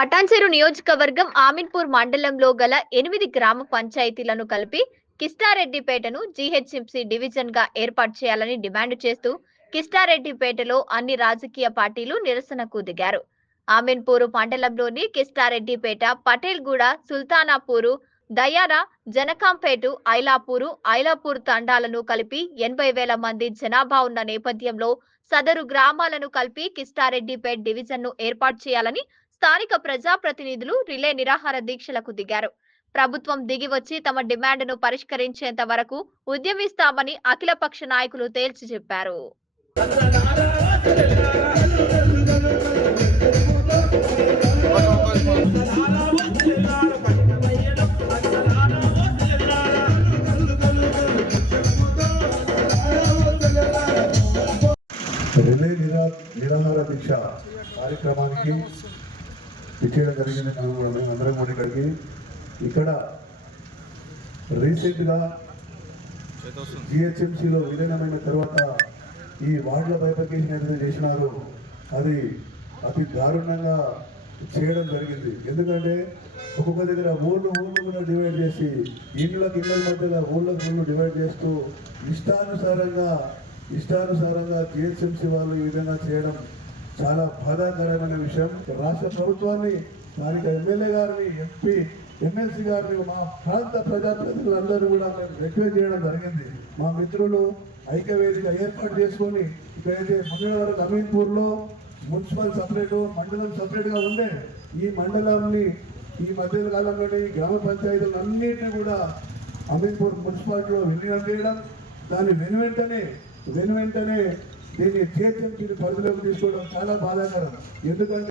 పటాన్చెరు నియోజకవర్గం ఆమీన్పూర్ మండలంలో గల 8 గ్రామ పంచాయతీలను కలిపి కిష్టారెడ్డిపేటను జీహెచ్ఎంసీ డివిజన్ గా ఏర్పాటు చేయాలని డిమాండ్ చేస్తూ కిష్టారెడ్డిపేటలో అన్ని రాజకీయ పార్టీలు నిరసనకు దిగారు. ఆమీన్పూర్ మండలంలోని కిష్టారెడ్డిపేట, పటేల్గూడ, సుల్తానాపూరు, దయార, జనకాంపేట, ఐలాపూర్ తండాలను కలిపి 80,000 మంది జనాభా ఉన్న నేపథ్యంలో సదరు గ్రామాలను కలిపి కిష్టారెడ్డిపేట డివిజన్ ను ఏర్పాటు చేయాలని స్థానిక ప్రజాప్రతినిధులు రిలే నిరాహార దీక్షలకు దిగారు. ప్రభుత్వం దిగి వచ్చి తమ డిమాండ్ను పరిష్కరించేంత వరకు ఉద్యమిస్తామని అఖిలపక్ష నాయకులు తేల్చి చెప్పారు. రిలే నిరాహార దీక్ష కార్యక్రమానికి ఇచ్చేయడం జరిగింది. అందరం కూడా ఇక్కడ రీసెంట్గా జిహెచ్ఎంసీలో విలీనమైన తర్వాత ఈ వార్డుల బైఫర్కేషన్ ఏదైతే చేసినారో అది అతి దారుణంగా చేయడం జరిగింది. ఎందుకంటే ఒక్కొక్క దగ్గర ఊళ్ళు కూడా డివైడ్ చేసి ఇళ్ళకి మధ్యలో ఊళ్ళకు డివైడ్ చేస్తూ ఇష్టానుసారంగా జిహెచ్ఎంసీ వాళ్ళు ఈ విధంగా చేయడం చాలా బాధాకరమైన విషయం. రాష్ట్ర ప్రభుత్వాన్ని, స్థానిక ఎమ్మెల్యే గారిని, ఎంపీ, ఎమ్మెల్సీ గారిని, మా ప్రాంత ప్రజాప్రతినిధులందరూ కూడా రిక్వెస్ట్ చేయడం జరిగింది. మా మిత్రులు ఐక్యవేదిక ఏర్పాటు చేసుకొని ఇక్కడైతే మంగళవారం అమీన్పూర్లో మున్సిపల్ సపరేటు, మండలం సపరేట్గా ఉండే ఈ మండలాన్ని ఈ మధ్య కాలంలోని గ్రామ పంచాయతీలన్నింటినీ కూడా అమీన్పూర్ మున్సిపాలిటీలో విలీనం చేయడం, దాన్ని వెను వెంటనే దీన్ని జిహెచ్ఎంసీ పరిధిలోకి తీసుకోవడం చాలా బాధాకరం. ఎందుకంటే